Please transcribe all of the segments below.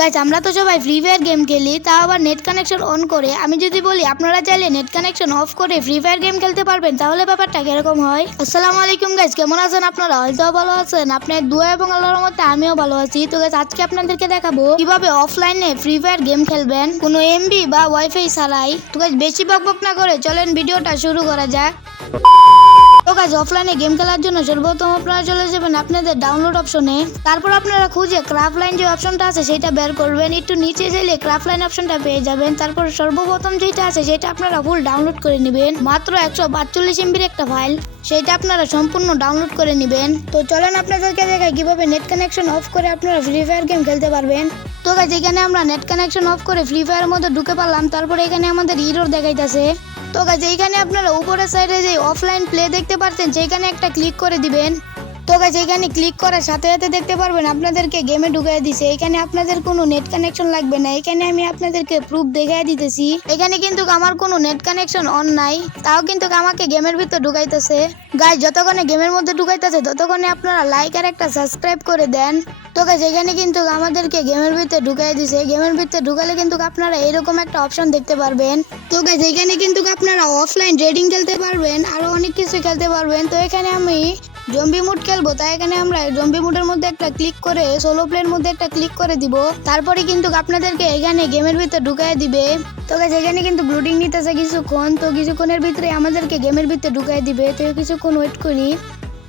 Guys আমরা তো সবাই ফ্রি ফায়ার গেম খেলি, তাও আবার নেট কানেকশন অন করে। আমি যদি বলি আপনারা চাইলে নেট কানেকশন অফ করে ফ্রি ফায়ার গেম খেলতে পারবেন, তাহলে ব্যাপারটা কিরকম হয়? আসসালামু আলাইকুম গাইস, কেমন আছেন আপনারা? হয়তো ভালো আছেন, আপনার দোয়া এবং আল্লাহর রহমতে আমিও ভালো আছি। তো গাইস আজকে আপনাদেরকে দেখাবো কিভাবে অফলাইনে ফ্রি ফায়ার গেম খেলবেন কোনো এমবি বা ওয়াইফাই ছাড়াই। তো গাইস বেশি বকবক না করে চলেন ভিডিওটা শুরু করা যাক। তো গাইস অফলাইনে গেম খেলার জন্য সর্বপ্রথম আপনারা চলে যাবেন আপনাদের ডাউনলোড অপশনে। তারপর আপনারা খুঁজে ক্রাফটলাইন যে অপশনটা আছে সেটা বের করবেন। একটু নিচে গেলে ক্রাফটলাইন অপশনটা পেয়ে যাবেন। তারপর সর্বপ্রথম যেটা আছে সেটা আপনারা ফুল ডাউনলোড করে নেবেন। মাত্র 145 এমবির একটা ফাইল, সেটা আপনারা সম্পূর্ণ ডাউনলোড করে নেবেন। তো চলেন আপনাদেরকে দেখাই কিভাবে নেট কানেকশন অফ করে আপনারা ফ্রি ফায়ার গেম খেলতে পারবেন। তো গাইস এখানে আমরা নেট কানেকশন অফ করে ফ্রি ফায়ারের মধ্যে ঢুকে পারলাম। তারপর এখানে আমাদের এরর দেখাইতেছে। তো গাইস এইখানে আপনারা উপরের সাইডে যে অফলাইন প্লে দেখতে পাচ্ছেন সেইখানে একটা ক্লিক করে দিবেন। তো গাইস এখানে ক্লিক করার সাথে সাথে দেখতে পারবেন আপনাদেরকে গেমে ঢুকাই দিছে। এখানে আপনাদের কোনো নেট কানেকশন লাগবে না। এখানে আমি আপনাদেরকে প্রুফ দেখাই দিতেছি। এখানে কিন্তু আমার কোনো নেট কানেকশন অন নাই, তাও কিন্তু আমাকে গেমের ভিতর ঢুকাইতেছে। গাইস যতক্ষণে গেমের মধ্যে ঢুকাইতেছে ততক্ষণে আপনারা লাইক আর একটা সাবস্ক্রাইব করে দেন। তো গাইস এখানে কিন্তু আমাদেরকে গেমের ভিতরে ঢুকাই দিছে। গেমের ভিতরে ঢুকালে কিন্তু আপনারা এরকম একটা অপশন দেখতে পারবেন। তো গাইস এখানে কিন্তু আপনারা অফলাইন ট্রেডিং খেলতে পারবেন, আরো অনেক কিছু খেলতে পারবেন। তো এখানে আমি জম্বি মুড খেলবো, তাই এখানে আমরা জম্বি মুডের মধ্যে একটা ক্লিক করে সোলো প্লের মধ্যে একটা ক্লিক করে দিব। তারপরে কিন্তু আপনাদেরকে এখানে গেমের ভিতরে ঢুকাই দিবে। তো গাইস এখানে কিন্তু লোডিং নিতেছে কিছুক্ষণ, তো কিছুক্ষণের ভিতরে আমাদেরকে গেমের ভিতরে ঢুকাই দিবে। তো কিছুক্ষণ ওয়েট করি।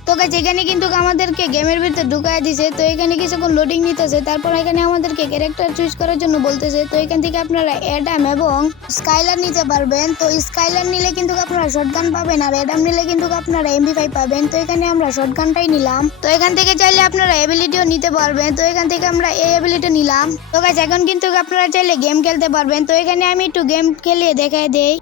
তো গাইস এখানে কিন্তু আমাদেরকে গেমের ভিতরে ঢুকাই দিছে। তো এখানে কিছুক্ষণ লোডিং নিতেছে। তারপর এখানে আমাদেরকে ক্যারেক্টার চুজ করার জন্য বলতেছে। তো এখান থেকে আপনারা অ্যাডাম এবং স্কাইলার নিতে পারবেন। তো স্কাইলার নিলে কিন্তু আপনারা শটগান পাবেন, আর অ্যাডাম নিলে কিন্তু আপনারা এমপি5 পাবেন। তো এখানে আমরা শটগানটাই নিলাম। তো এখান থেকে চাইলে আপনারা এবিলিটিও নিতে পারবেন। তো এখান থেকে আমরা এই এবিলিটি নিলাম। তো গাইস এখন কিন্তু আপনারা চাইলে গেম খেলতে পারবেন। তো এখানে আমি একটু গেম খেলিয়ে দেখাই দেই।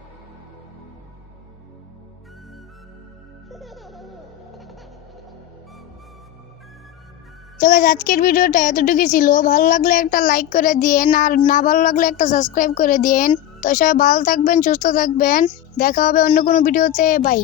তো গাইস আজকের ভিডিওটা এতটুকুই ছিল। ভালো লাগলে একটা লাইক করে দিয়েন, আর না ভালো লাগলে একটা সাবস্ক্রাইব করে দিয়েন। তো সবাই ভালো থাকবেন, সুস্থ থাকবেন। দেখা হবে অন্য কোনো ভিডিওতে। বাই।